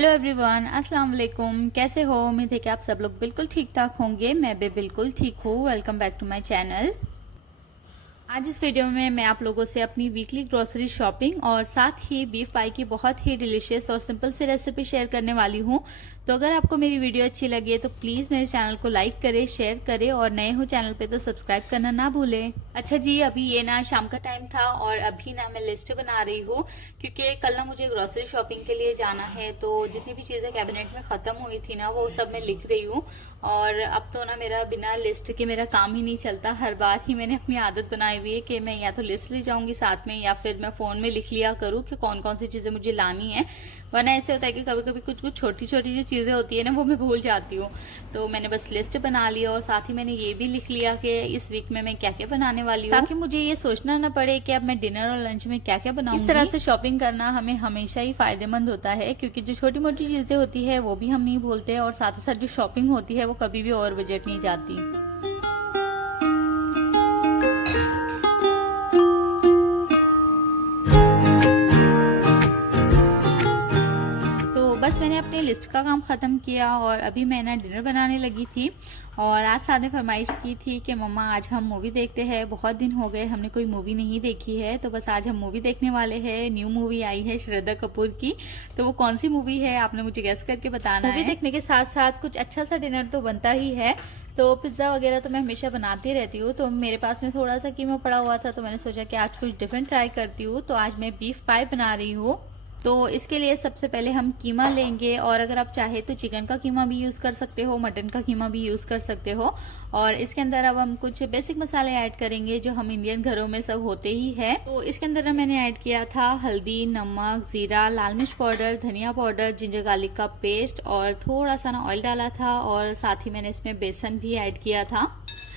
Hello everyone, अस्सलाम वालेकुम। कैसे हो? उम्मीद है कि आप सब लोग बिल्कुल ठीक ठाक होंगे। मैं भी बिल्कुल ठीक हूँ। Welcome back to my channel. आज इस वीडियो में मैं आप लोगों से अपनी वीकली ग्रोसरी शॉपिंग और साथ ही बीफ पाई की बहुत ही डिलीशियस और सिंपल सी रेसिपी शेयर करने वाली हूँ। तो अगर आपको मेरी वीडियो अच्छी लगे तो प्लीज़ मेरे चैनल को लाइक करें, शेयर करें और नए हो चैनल पे तो सब्सक्राइब करना ना भूलें। अच्छा जी, अभी ये ना शाम का टाइम था और अभी ना मैं लिस्ट बना रही हूँ क्योंकि कल ना मुझे ग्रोसरी शॉपिंग के लिए जाना है। तो जितनी भी चीज़ें कैबिनेट में ख़त्म हुई थी ना वो सब मैं लिख रही हूँ। और अब तो ना मेरा बिना लिस्ट के मेरा काम ही नहीं चलता। हर बार ही मैंने अपनी आदत बनाई हुई है कि मैं या तो लिस्ट ले जाऊंगी साथ में या फिर मैं फ़ोन में लिख लिया करूँ कि कौन कौन सी चीज़ें मुझे लानी है। वरना ऐसे होता है कि कभी कभी कुछ कुछ छोटी छोटी जो चीज़ें होती है ना वो मैं भूल जाती हूँ। तो मैंने बस लिस्ट बना लिया और साथ ही मैंने ये भी लिख लिया कि इस वीक में मैं क्या क्या बनाने वाली हूँ, ताकि मुझे ये सोचना ना पड़े कि अब मैं डिनर और लंच में क्या क्या बनाऊंगी। इस तरह से शॉपिंग करना हमें हमेशा ही फायदेमंद होता है क्योंकि जो छोटी मोटी चीज़ें होती है वो भी हम नहीं भूलते और साथ ही साथ जो शॉपिंग होती है वो कभी भी ओवर बजट नहीं जाती। बस मैंने अपनी लिस्ट का काम ख़त्म किया और अभी मैं ना डिनर बनाने लगी थी। और आज साथ ने फरमाइश की थी कि मम्मा आज हम मूवी देखते हैं, बहुत दिन हो गए हमने कोई मूवी नहीं देखी है। तो बस आज हम मूवी देखने वाले हैं। न्यू मूवी आई है श्रद्धा कपूर की। तो वो कौन सी मूवी है आपने मुझे गेस करके बताना है। मूवी देखने के साथ साथ कुछ अच्छा सा डिनर तो बनता ही है। तो पिज़्ज़ा वगैरह तो मैं हमेशा बनाती रहती हूँ। तो मेरे पास में थोड़ा सा कीमा पड़ा हुआ था तो मैंने सोचा कि आज कुछ डिफरेंट ट्राई करती हूँ। तो आज मैं बीफ पाई बना रही हूँ। तो इसके लिए सबसे पहले हम कीमा लेंगे और अगर आप चाहे तो चिकन का कीमा भी यूज़ कर सकते हो, मटन का कीमा भी यूज़ कर सकते हो। और इसके अंदर अब हम कुछ बेसिक मसाले ऐड करेंगे जो हम इंडियन घरों में सब होते ही है। तो इसके अंदर मैंने ऐड किया था हल्दी, नमक, जीरा, लाल मिर्च पाउडर, धनिया पाउडर, जिंजर गार्लिक का पेस्ट और थोड़ा सा ना ऑयल डाला था और साथ ही मैंने इसमें बेसन भी ऐड किया था।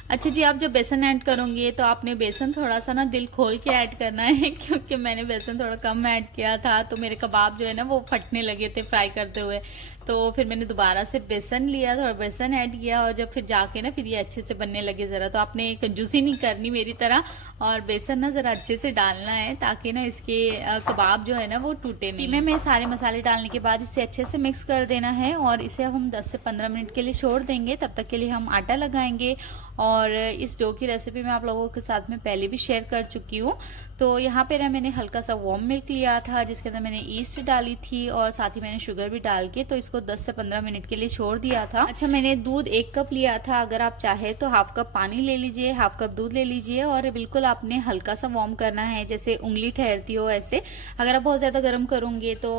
अच्छा जी, आप जब बेसन ऐड करोगे तो आपने बेसन थोड़ा सा ना दिल खोल के ऐड करना है क्योंकि मैंने बेसन थोड़ा कम ऐड किया था तो मेरे कबाब जो है ना वो फटने लगे थे फ्राई करते हुए। तो फिर मैंने दोबारा से बेसन लिया, थोड़ा बेसन ऐड किया और जब फिर जाके ना फिर ये अच्छे से बनने लगे। ज़रा तो आपने कंजूसी नहीं करनी मेरी तरह और बेसन ना ज़रा अच्छे से डालना है ताकि ना इसके कबाब जो है ना वो टूटे नहीं। कीमे में सारे मसाले डालने के बाद इसे अच्छे से मिक्स कर देना है और इसे हम 10 से 15 मिनट के लिए छोड़ देंगे। तब तक के लिए हम आटा लगाएंगे और इस डो की रेसिपी मैं आप लोगों के साथ में पहले भी शेयर कर चुकी हूँ। तो यहाँ पे ना मैंने हल्का सा वार्म मिल्क लिया था जिसके अंदर मैंने ईस्ट डाली थी और साथ ही मैंने शुगर भी डाल के तो इसको 10 से 15 मिनट के लिए छोड़ दिया था। अच्छा, मैंने दूध 1 कप लिया था। अगर आप चाहे तो हाफ कप पानी ले लीजिए, हाफ कप दूध ले लीजिए और बिल्कुल आपने हल्का सा वार्म करना है, जैसे उंगली ठहरती हो ऐसे। अगर आप बहुत ज़्यादा गर्म करोगे तो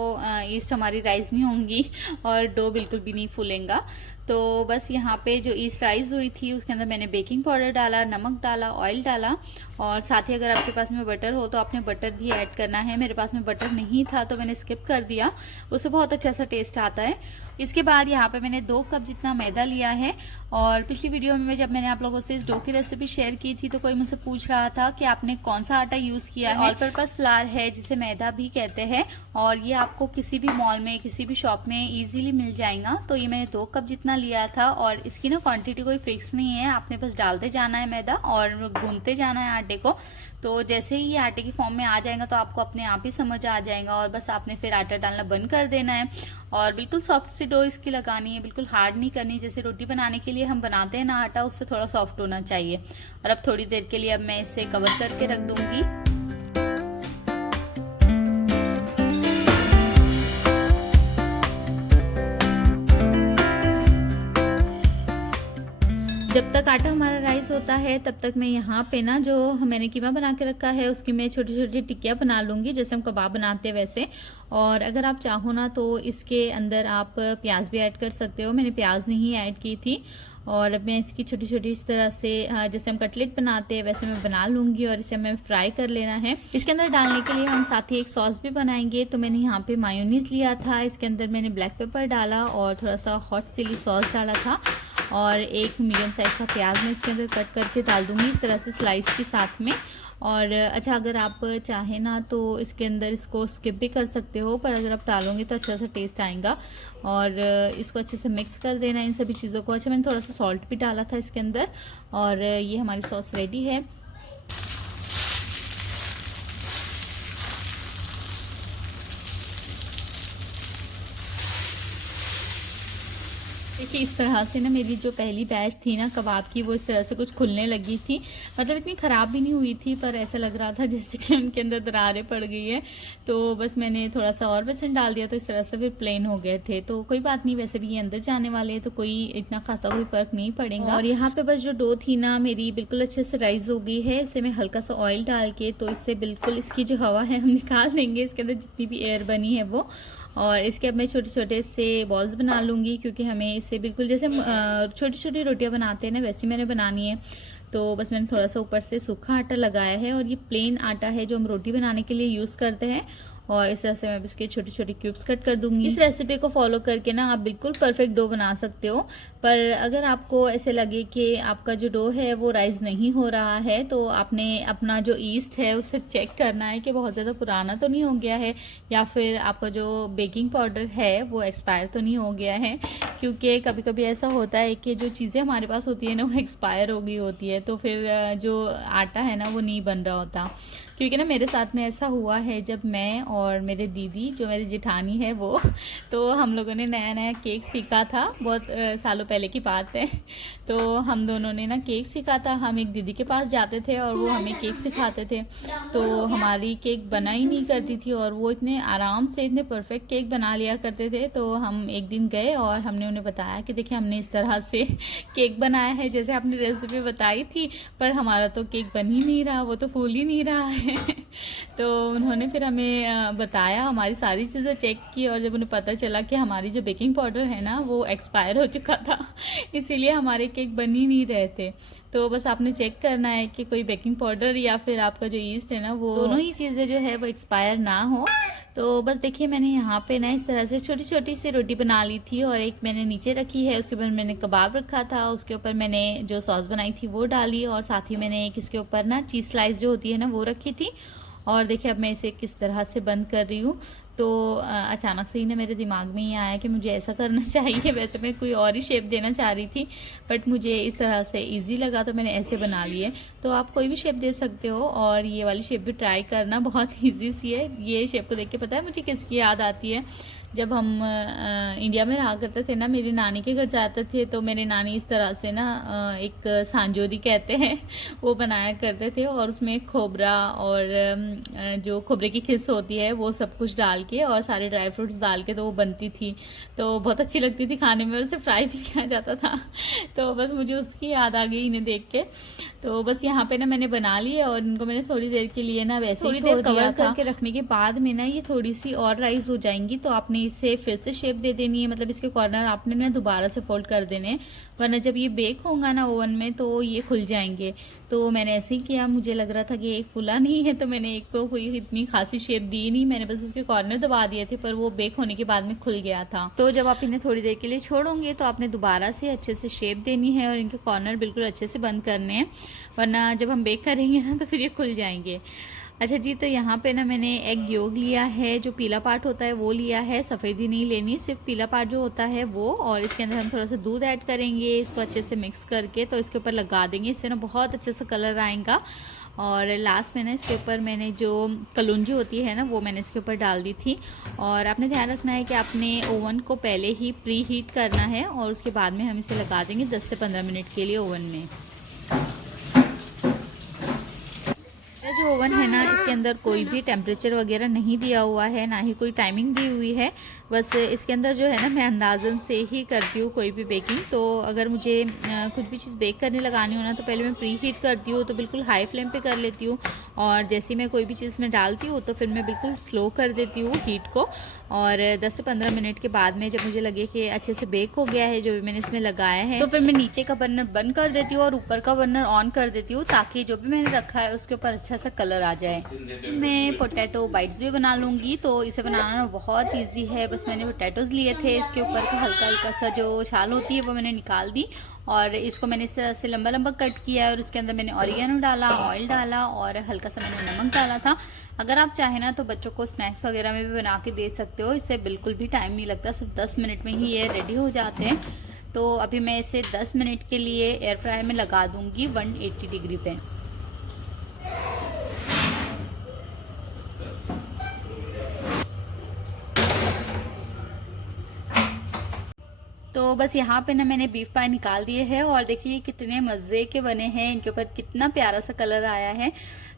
ईस्ट हमारी राइज नहीं होंगी और डो बिल्कुल भी नहीं फूलेगा। तो बस यहाँ पे जो ईस्ट राइज हुई थी उसके अंदर मैंने बेकिंग पाउडर डाला, नमक डाला, ऑयल डाला और साथ ही अगर आपके पास में बटर हो तो आपने बटर भी ऐड करना है। मेरे पास में बटर नहीं था तो मैंने स्किप कर दिया, उससे बहुत अच्छा सा टेस्ट आता है। इसके बाद यहाँ पे मैंने 2 कप जितना मैदा लिया है और पिछली वीडियो में जब मैंने आप लोगों से इस डो की रेसिपी शेयर की थी तो कोई मुझसे पूछ रहा था कि आपने कौन सा आटा यूज़ किया है। ऑल पर्पस फ्लावर है जिसे मैदा भी कहते हैं और ये आपको किसी भी मॉल में किसी भी शॉप में इजीली मिल जाएगा। तो ये मैंने 2 कप जितना लिया था और इसकी ना क्वांटिटी कोई फिक्स नहीं है, आपने बस डालते जाना है मैदा और गूंथते जाना है आटे को। तो जैसे ही ये आटे की फॉर्म में आ जाएगा तो आपको अपने आप ही समझ आ जाएगा और बस आपने फिर आटा डालना बंद कर देना है और बिल्कुल सॉफ्ट सी डो इसकी लगानी है, बिल्कुल हार्ड नहीं करनी। जैसे रोटी बनाने के लिए हम बनाते हैं ना आटा, उससे थोड़ा सॉफ्ट होना चाहिए। और अब थोड़ी देर के लिए अब मैं इसे कवर करके रख दूंगी। जब तक आटा हमारा राइस होता है तब तक मैं यहाँ पे ना जो मैंने कीमा बना के रखा है उसकी मैं छोटी छोटी टिक्कियाँ बना लूँगी जैसे हम कबाब बनाते हैं वैसे। और अगर आप चाहो ना तो इसके अंदर आप प्याज भी ऐड कर सकते हो। मैंने प्याज नहीं ऐड की थी और अब मैं इसकी छोटी छोटी इस तरह से जैसे हम कटलेट बनाते हैं वैसे मैं बना लूँगी और इसे हमें फ्राई कर लेना है। इसके अंदर डालने के लिए हम साथ ही एक सॉस भी बनाएंगे। तो मैंने यहाँ पे मायोनीज लिया था, इसके अंदर मैंने ब्लैक पेपर डाला और थोड़ा सा हॉट चिली सॉस डाला था और एक मीडियम साइज का प्याज मैं इसके अंदर कट करके डाल दूँगी इस तरह से स्लाइस के साथ में। और अच्छा, अगर आप चाहें ना तो इसके अंदर इसको स्किप भी कर सकते हो, पर अगर आप डालोगे तो अच्छा सा टेस्ट आएगा। और इसको अच्छे से मिक्स कर देना इन सभी चीज़ों को। अच्छा, मैंने थोड़ा सा सॉल्ट भी डाला था इसके अंदर और ये हमारी सॉस रेडी है। कि इस तरह से ना मेरी जो पहली बैच थी ना कबाब की, वो इस तरह से कुछ खुलने लगी थी। मतलब इतनी ख़राब भी नहीं हुई थी, पर ऐसा लग रहा था जैसे कि उनके अंदर दरारें पड़ गई है। तो बस मैंने थोड़ा सा और बेसन डाल दिया, तो इस तरह से फिर प्लेन हो गए थे। तो कोई बात नहीं, वैसे भी ये अंदर जाने वाले हैं तो कोई इतना खासा कोई फ़र्क नहीं पड़ेगा। और यहाँ पे बस जो डो थी ना मेरी बिल्कुल अच्छे से राइज हो गई है। इसे मैं हल्का सा ऑयल डाल के, तो इससे बिल्कुल इसकी जो हवा है हम निकाल देंगे, इसके अंदर जितनी भी एयर बनी है वो। और इसके अब मैं छोटे छोटे से बॉल्स बना लूँगी, क्योंकि हमें इससे बिल्कुल जैसे छोटी छोटी रोटियां बनाते हैं ना, वैसी मैंने बनानी है। तो बस मैंने थोड़ा सा ऊपर से सूखा आटा लगाया है, और ये प्लेन आटा है जो हम रोटी बनाने के लिए यूज़ करते हैं। और इस तरह से मैं इसके छोटे छोटे क्यूब्स कट कर दूंगी। इस रेसिपी को फॉलो करके ना आप बिल्कुल परफेक्ट डो बना सकते हो। पर अगर आपको ऐसे लगे कि आपका जो डो है वो राइज नहीं हो रहा है, तो आपने अपना जो ईस्ट है उसे चेक करना है कि बहुत ज़्यादा पुराना तो नहीं हो गया है, या फिर आपका जो बेकिंग पाउडर है वो एक्सपायर तो नहीं हो गया है। क्योंकि कभी कभी ऐसा होता है कि जो चीज़ें हमारे पास होती है ना वो एक्सपायर हो गई होती है, तो फिर जो आटा है ना वो नहीं बन रहा होता। क्योंकि ना मेरे साथ में ऐसा हुआ है, जब मैं और मेरे दीदी जो मेरी जेठानी है वो, तो हम लोगों ने नया नया केक सीखा था, बहुत सालों पहले की बात है। तो हम दोनों ने ना केक सीखा था, हम एक दीदी के पास जाते थे और वो हमें केक सिखाते थे। तो हमारी केक बना ही नहीं करती थी, और वो इतने आराम से इतने परफेक्ट केक बना लिया करते थे। तो हम एक दिन गए और हमने उन्हें बताया कि देखिए हमने इस तरह से केक बनाया है जैसे आपने रेसिपी बताई थी, पर हमारा तो केक बन ही नहीं रहा, वो तो फूल ही नहीं रहा है। तो उन्होंने फिर हमें बताया, हमारी सारी चीज़ें चेक की, और जब उन्हें पता चला कि हमारी जो बेकिंग पाउडर है ना वो एक्सपायर हो चुका था, इसीलिए हमारे केक बन ही नहीं रहे थे। तो बस आपने चेक करना है कि कोई बेकिंग पाउडर या फिर आपका जो ईस्ट है ना, वो दोनों ही चीज़ें जो है वो एक्सपायर ना हो। तो बस देखिए मैंने यहाँ पे ना इस तरह से छोटी छोटी सी रोटी बना ली थी, और एक मैंने नीचे रखी है, उसके ऊपर मैंने कबाब रखा था, उसके ऊपर मैंने जो सॉस बनाई थी वो डाली, और साथ ही मैंने एक इसके ऊपर ना चीज़ स्लाइस जो होती है ना वो रखी थी। और देखिए अब मैं इसे किस तरह से बंद कर रही हूँ। तो अचानक से ही ना मेरे दिमाग में ये आया कि मुझे ऐसा करना चाहिए। वैसे मैं कोई और ही शेप देना चाह रही थी, बट मुझे इस तरह से इजी लगा तो मैंने ऐसे बना लिए। तो आप कोई भी शेप दे सकते हो, और ये वाली शेप भी ट्राई करना, बहुत ईजी सी है। ये शेप को देख के पता है मुझे किसकी याद आती है, जब हम इंडिया में रहा करते थे ना, मेरी नानी के घर जाते थे, तो मेरी नानी इस तरह से ना एक सांजोरी कहते हैं वो बनाया करते थे, और उसमें खोबरा और जो खोबरे की खिस होती है वो सब कुछ डाल के और सारे ड्राई फ्रूट्स डाल के तो वो बनती थी। तो बहुत अच्छी लगती थी खाने में, और उसे फ्राई भी किया जाता था। तो बस मुझे उसकी याद आ गई इन्हें देख के। तो बस यहाँ पे ना मैंने बना लिए, और इनको मैंने थोड़ी देर के लिए ना वैसे ही छोड़ दिया था। करके रखने के बाद में ना ये थोड़ी सी और राइस हो जाएंगी, तो आपने इसे फिर से शेप दे देनी है। मतलब इसके कॉर्नर आपने ना दोबारा से फोल्ड कर देने हैं, वरना जब ये बेक होगा ना ओवन में तो ये खुल जाएंगे। तो मैंने ऐसे ही किया, मुझे लग रहा था कि एक फुला नहीं है, तो मैंने एक को कोई इतनी खासी शेप दी नहीं, मैंने बस उसके कॉर्नर दबा दिए थे, पर वो बेक होने के बाद में खुल गया था। तो जब आप इन्हें थोड़ी देर के लिए छोड़ोगे तो आपने दोबारा से अच्छे से शेप देनी है, और इनके कॉर्नर बिल्कुल अच्छे से बंद करने हैं, वरना जब हम बेक करेंगे ना तो फिर ये खुल जाएंगे। अच्छा जी, तो यहाँ पे ना मैंने एग योग लिया है, जो पीला पार्ट होता है वो लिया है, सफ़ेदी नहीं लेनी, सिर्फ पीला पार्ट जो होता है वो। और इसके अंदर हम थोड़ा सा दूध ऐड करेंगे, इसको अच्छे से मिक्स करके तो इसके ऊपर लगा देंगे, इससे ना बहुत अच्छे से कलर आएगा। और लास्ट में ना इसके ऊपर मैंने जो कलौंजी होती है ना वो मैंने इसके ऊपर डाल दी थी। और आपने ध्यान रखना है कि आपने ओवन को पहले ही प्री हीट करना है, और उसके बाद में हम इसे लगा देंगे 10 से 15 मिनट के लिए ओवन में। जो ओवन है ना इसके अंदर कोई भी टेम्परेचर वगैरह नहीं दिया हुआ है, ना ही कोई टाइमिंग दी हुई है। बस इसके अंदर जो है ना मैं अंदाज़न से ही करती हूँ कोई भी बेकिंग। तो अगर मुझे कुछ भी चीज़ बेक करने लगानी हो ना, तो पहले मैं प्री हीट करती हूँ, तो बिल्कुल हाई फ्लेम पे कर लेती हूँ, और जैसे मैं कोई भी चीज़ में डालती हूँ तो फिर मैं बिल्कुल स्लो कर देती हूँ हीट को। और 10 से 15 मिनट के बाद में जब मुझे लगे कि अच्छे से बेक हो गया है जो भी मैंने इसमें लगाया है, तो फिर मैं नीचे का बर्नर बंद कर देती हूँ और ऊपर का बर्नर ऑन कर देती हूँ, ताकि जो भी मैंने रखा है उसके ऊपर अच्छा सा कलर आ जाए। मैं पोटैटो बाइट्स भी बना लूँगी, तो इसे बनाना बहुत ईजी है। बस मैंने पोटैटोज़ लिए थे, इसके ऊपर का हल्का हल्का सा जो छाल होती है वो मैंने निकाल दी, और इसको मैंने इस तरह से लंबा लंबा कट किया है, और उसके अंदर मैंने ऑरिगेनो डाला, ऑयल डाला, और हल्का सा मैंने नमक डाला था। अगर आप चाहें ना तो बच्चों को स्नैक्स वगैरह में भी बना के दे सकते हो, इससे बिल्कुल भी टाइम नहीं लगता, सिर्फ 10 मिनट में ही ये रेडी हो जाते हैं। तो अभी मैं इसे 10 मिनट के लिए एयर फ्रायर में लगा दूंगी 180 डिग्री पे। तो बस यहाँ पे ना मैंने बीफ पाई निकाल दिए हैं और देखिए कितने मज़े के बने हैं, इनके ऊपर कितना प्यारा सा कलर आया है।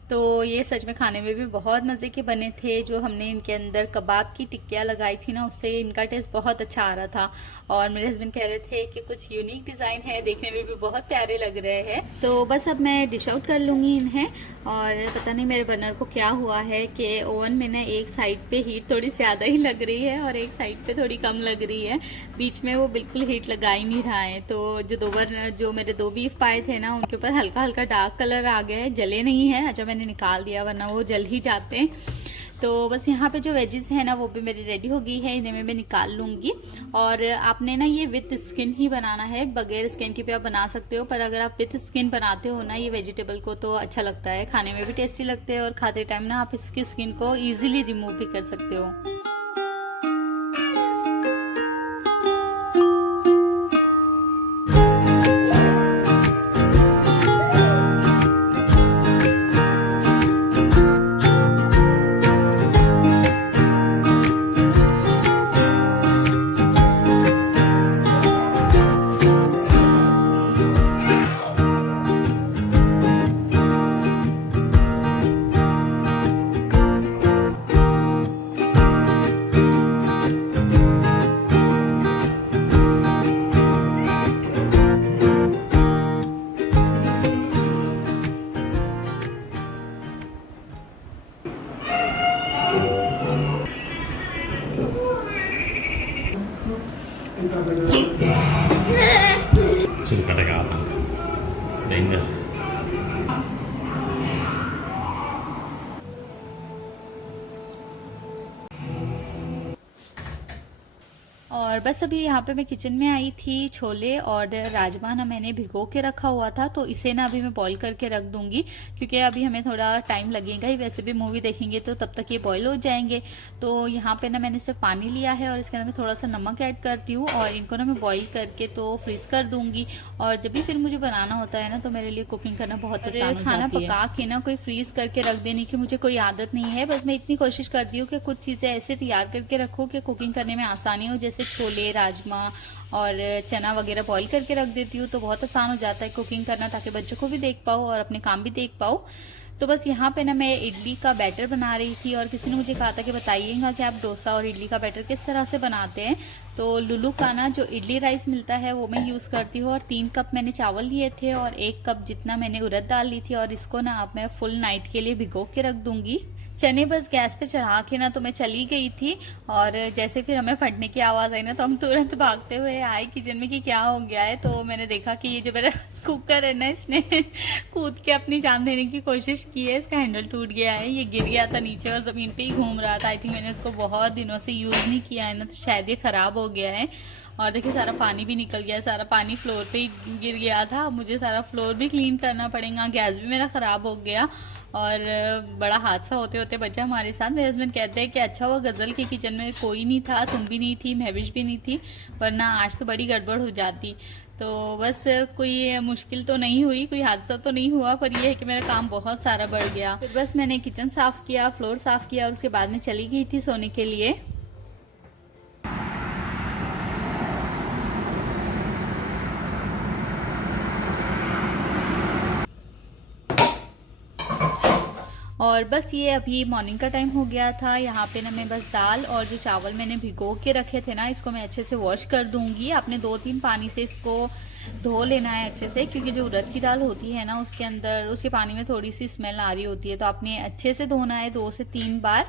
तो ये सच में खाने में भी बहुत मज़े के बने थे। जो हमने इनके अंदर कबाब की टिक्कियाँ लगाई थी ना, उससे इनका टेस्ट बहुत अच्छा आ रहा था। और मेरे हस्बैंड कह रहे थे कि कुछ यूनिक डिज़ाइन है, देखने में भी बहुत प्यारे लग रहे हैं। तो बस अब मैं डिश आउट कर लूँगी इन्हें। और पता नहीं मेरे बर्नर को क्या हुआ है कि ओवन में ना एक साइड पे हीट थोड़ी ज़्यादा ही लग रही है और एक साइड पे थोड़ी कम लग रही है, बीच में वो बिल्कुल हीट लगा ही नहीं रहा है। तो जो मेरे 2 बीफ पाए थे ना, उनके ऊपर हल्का हल्का डार्क कलर आ गया है, जले नहीं है। अच्छा मैंने निकाल दिया, वरना वो जल ही जाते हैं। तो बस यहाँ पे जो वेजेस है ना, वो भी मेरी रेडी हो गई है, इन्हें मैं निकाल लूँगी। और आपने ना ये विथ स्किन ही बनाना है, बगैर स्किन के भी आप बना सकते हो, पर अगर आप विथ स्किन बनाते हो ना ये वेजिटेबल को, तो अच्छा लगता है, खाने में भी टेस्टी लगते हैं और खाते टाइम ना आप इसकी स्किन को ईजिली रिमूव भी कर सकते हो। Suka kata dengar. और बस अभी यहाँ पे मैं किचन में आई थी। छोले और राजमा ना मैंने भिगो के रखा हुआ था, तो इसे ना अभी मैं बॉईल करके रख दूंगी, क्योंकि अभी हमें थोड़ा टाइम लगेगा ही। वैसे भी मूवी देखेंगे तो तब तक ये बॉईल हो जाएंगे। तो यहाँ पे ना मैंने सिर्फ पानी लिया है और इसके अंदर मैं थोड़ा सा नमक ऐड करती हूँ और इनको ना मैं बॉईल करके तो फ्रीज कर दूंगी। और जब भी फिर मुझे बनाना होता है ना, तो मेरे लिए कुकिंग करना बहुत आसान हो जाती है। खाना पका के ना कोई फ्रीज करके रख देने की मुझे कोई आदत नहीं है। बस मैं इतनी कोशिश करती हूँ कि कुछ चीज़ें ऐसे तैयार करके रखूँ कि कुकिंग करने में आसानी हो। जैसे छोले, राजमा और चना वगैरह बॉईल करके रख देती हूँ, तो बहुत आसान हो जाता है कुकिंग करना, ताकि बच्चों को भी देख पाओ और अपने काम भी देख पाओ। तो बस यहाँ पे ना मैं इडली का बैटर बना रही थी और किसी ने मुझे कहा था कि बताइएगा कि आप डोसा और इडली का बैटर किस तरह से बनाते हैं। तो लुलू का ना जो इडली राइस मिलता है वो मैं यूज़ करती हूँ। और 3 कप मैंने चावल लिए थे और 1 कप जितना मैंने उड़द दाल ली थी। और इसको ना अब मैं फुल नाइट के लिए भिगो के रख दूंगी। चने बस गैस पे चढ़ा के ना तो मैं चली गई थी। और जैसे फिर हमें फटने की आवाज़ आई ना, तो हम तुरंत भागते हुए आए किचन में कि क्या हो गया है। तो मैंने देखा कि ये जो मेरा कुकर है ना, इसने कूद के अपनी जान देने की कोशिश की है। इसका हैंडल टूट गया है, ये गिर गया था नीचे और ज़मीन पे ही घूम रहा था। आई थिंक मैंने इसको बहुत दिनों से यूज़ नहीं किया है ना, तो शायद ये ख़राब हो गया है। और देखिए सारा पानी भी निकल गया, सारा पानी फ्लोर पे ही गिर गया था। मुझे सारा फ्लोर भी क्लीन करना पड़ेगा। गैस भी मेरा ख़राब हो गया और बड़ा हादसा होते होते बचा हमारे साथ। मेरे हस्बैंड कहते हैं कि अच्छा हुआ गज़ल के किचन में कोई नहीं था, तुम भी नहीं थी, महविश भी नहीं थी, वरना आज तो बड़ी गड़बड़ हो जाती। तो बस कोई मुश्किल तो नहीं हुई, कोई हादसा तो नहीं हुआ, पर यह है कि मेरा काम बहुत सारा बढ़ गया। फिर बस मैंने किचन साफ़ किया, फ्लोर साफ़ किया और उसके बाद में चली गई थी सोने के लिए। और बस ये अभी मॉर्निंग का टाइम हो गया था। यहाँ पे ना मैं बस दाल और जो चावल मैंने भिगो के रखे थे ना, इसको मैं अच्छे से वॉश कर दूंगी। आपने 2-3 पानी से इसको धो लेना है अच्छे से, क्योंकि जो उड़द की दाल होती है ना, उसके अंदर उसके पानी में थोड़ी सी स्मेल आ रही होती है। तो आपने अच्छे से धोना है 2 से 3 बार।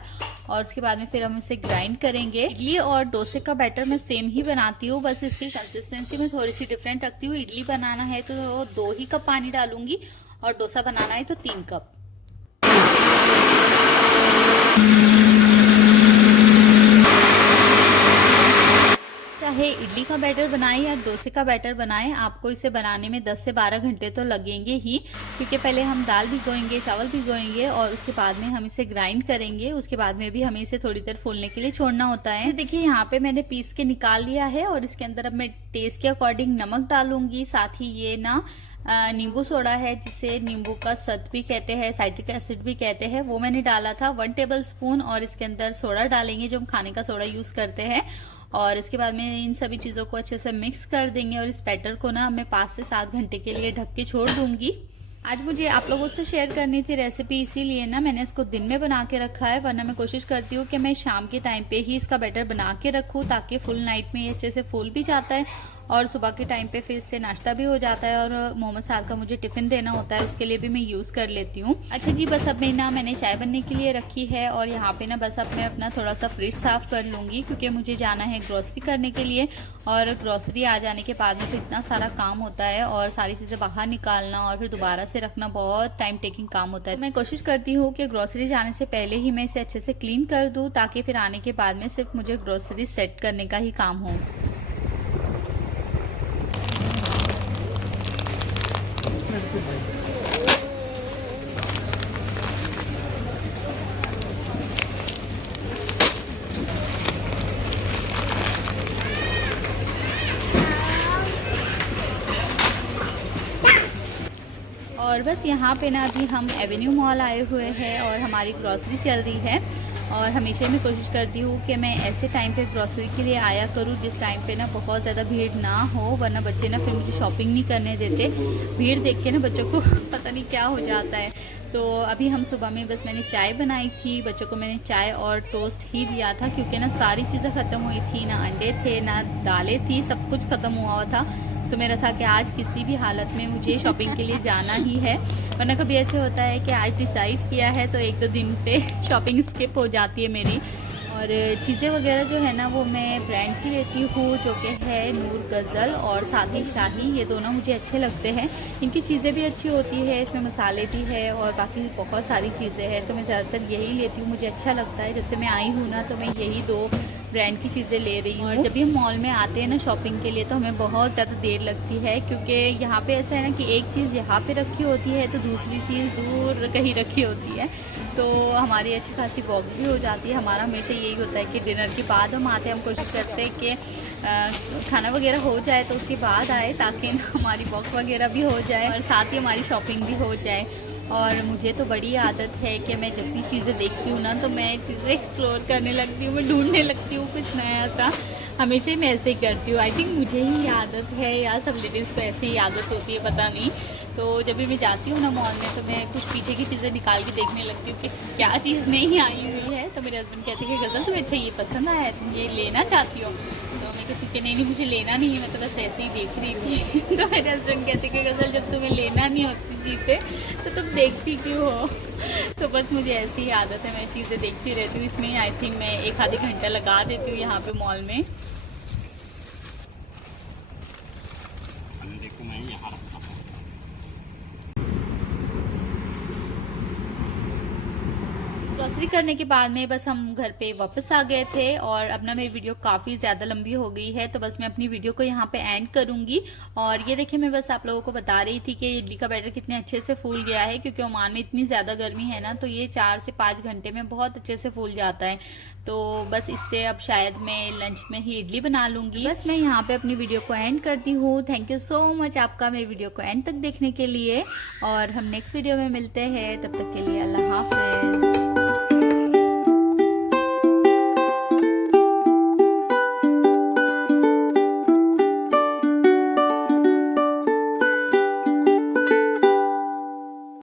और उसके बाद में फिर हम इसे ग्राइंड करेंगे। इडली और डोसे का बैटर मैं सेम ही बनाती हूँ, बस इसकी कंसिस्टेंसी में थोड़ी सी डिफरेंट रखती हूँ। इडली बनाना है तो 2 ही कप पानी डालूंगी और डोसा बनाना है तो 3 कप। चाहे इडली का बैटर बनाएं या डोसे का बैटर बनाएं, आपको इसे बनाने में 10 से 12 घंटे तो लगेंगे ही, क्योंकि पहले हम दाल भिगोएंगे, चावल भिगोएंगे और उसके बाद में हम इसे ग्राइंड करेंगे। उसके बाद में भी हमें इसे थोड़ी देर फूलने के लिए छोड़ना होता है। देखिए यहाँ पे मैंने पीस के निकाल लिया है और इसके अंदर अब मैं टेस्ट के अकॉर्डिंग नमक डालूंगी। साथ ही ये ना नींबू सोडा है, जिसे नींबू का सत भी कहते हैं, साइट्रिक एसिड भी कहते हैं, वो मैंने डाला था 1 टेबल स्पून। और इसके अंदर सोडा डालेंगे, जो हम खाने का सोडा यूज करते हैं। और इसके बाद में इन सभी चीज़ों को अच्छे से मिक्स कर देंगे और इस बैटर को ना मैं 5 से 7 घंटे के लिए ढक के छोड़ दूंगी। आज मुझे आप लोगों से शेयर करनी थी रेसिपी, इसीलिए ना मैंने इसको दिन में बना के रखा है, वरना मैं कोशिश करती हूँ कि मैं शाम के टाइम पे ही इसका बैटर बना के रखूँ ताकि फुल नाइट में ये अच्छे से फूल भी जाता है और सुबह के टाइम पे फिर इससे नाश्ता भी हो जाता है और मोहम्मद साहब का मुझे टिफ़िन देना होता है, उसके लिए भी मैं यूज़ कर लेती हूँ। अच्छा जी, बस अब मैंने चाय बनने के लिए रखी है और यहाँ पे ना बस अब मैं अपना थोड़ा सा फ्रिज साफ़ कर लूँगी क्योंकि मुझे जाना है ग्रॉसरी करने के लिए और ग्रॉसरी आ जाने के बाद में तो इतना सारा काम होता है और सारी चीज़ें बाहर निकालना और फिर दोबारा से रखना बहुत टाइम टेकिंग काम होता है। तो मैं कोशिश करती हूँ कि ग्रॉसरी जाने से पहले ही मैं इसे अच्छे से क्लीन कर दूँ ताकि फिर आने के बाद में सिर्फ मुझे ग्रॉसरी सेट करने का ही काम हो। और बस यहाँ पे ना अभी हम एवेन्यू मॉल आए हुए हैं और हमारी ग्रॉसरी चल रही है और हमेशा मैं कोशिश करती हूँ कि मैं ऐसे टाइम पे ग्रॉसरी के लिए आया करूँ जिस टाइम पे ना बहुत ज़्यादा भीड़ ना हो, वरना बच्चे ना फिर मुझे शॉपिंग नहीं करने देते। भीड़ देख के ना बच्चों को पता नहीं क्या हो जाता है। तो अभी हम सुबह में बस मैंने चाय बनाई थी, बच्चों को मैंने चाय और टोस्ट ही दिया था क्योंकि ना सारी चीज़ें ख़त्म हुई थी, ना अंडे थे ना दालें थी, सब कुछ ख़त्म हुआ था। तो मेरा था कि आज किसी भी हालत में मुझे शॉपिंग के लिए जाना ही है, वरना कभी ऐसे होता है कि आज डिसाइड किया है तो 1-2 दिन पे शॉपिंग स्किप हो जाती है मेरी। और चीज़ें वगैरह जो है ना वो मैं ब्रांड की लेती हूँ जो कि है नूर गज़ल और साथ ही शाही, ये दोनों मुझे अच्छे लगते हैं। इनकी चीज़ें भी अच्छी होती है, इसमें मसाले भी है और बाकी बहुत सारी चीज़ें हैं, तो मैं ज़्यादातर यही लेती हूँ, मुझे अच्छा लगता है। जब से मैं आई हूँ ना तो मैं यही 2 ब्रांड की चीज़ें ले रही हूँ। और जब भी हम मॉल में आते हैं ना शॉपिंग के लिए तो हमें बहुत ज़्यादा देर लगती है क्योंकि यहाँ पे ऐसा है ना कि एक चीज़ यहाँ पे रखी होती है तो दूसरी चीज़ दूर कहीं रखी होती है, तो हमारी अच्छी खासी वॉक भी हो जाती है। हमारा हमेशा यही होता है कि डिनर के बाद हम आते हैं, हम कोशिश करते हैं कि खाना वगैरह हो जाए तो उसके बाद आए ताकि हमारी वॉक वगैरह भी हो जाए और साथ ही हमारी शॉपिंग भी हो जाए। और मुझे तो बड़ी आदत है कि मैं जब भी चीज़ें देखती हूँ ना तो मैं चीज़ें एक्सप्लोर करने लगती हूँ, मैं ढूंढने लगती हूँ कुछ नया सा। हमेशा ही मैं ऐसे ही करती हूँ। आई थिंक मुझे ही ये आदत है या सब लेडीज़ को ऐसे ही आदत होती है, पता नहीं। तो जब भी मैं जाती हूँ ना मॉल में तो मैं कुछ पीछे की चीज़ें निकाल के देखने लगती हूँ कि क्या चीज़ नहीं आई हुई है। तो मेरे हस्बैंड कहते हैं कि गज़ल तुम्हें अच्छा ये पसंद आया है, तुम ये लेना चाहती हो? तो मैं कहती कि नहीं मुझे लेना नहीं है, मैं तो बस ऐसे ही देख रही थी। तो मेरे हस्बैंड कहते कि गज़ल जब तुम्हें लेना नहीं होती चीज़ें तो तुम देखती क्यों हो? तो बस मुझे ऐसी ही आदत है, मैं चीज़ें देखती रहती हूँ। इसमें आई थिंक मैं 1-आधे घंटा लगा देती हूँ यहाँ पे मॉल में। देखो मैं यहाँ रखता हूँ। ग्रॉसरी करने के बाद में बस हम घर पे वापस आ गए थे और अब ना मेरी वीडियो काफ़ी ज़्यादा लंबी हो गई है तो बस मैं अपनी वीडियो को यहाँ पे एंड करूँगी। और ये देखिए मैं बस आप लोगों को बता रही थी कि इडली का बैटर कितने अच्छे से फूल गया है क्योंकि ओमान में इतनी ज़्यादा गर्मी है ना, तो ये 4 से 5 घंटे में बहुत अच्छे से फूल जाता है। तो बस इससे अब शायद मैं लंच में ही इडली बना लूँगी। बस मैं यहाँ पे अपनी वीडियो को एंड करती हूँ। थैंक यू सो मच आपका मेरी वीडियो को एंड तक देखने के लिए और हम नेक्स्ट वीडियो में मिलते हैं, तब तक के लिए अल्लाह हाफ़िज़।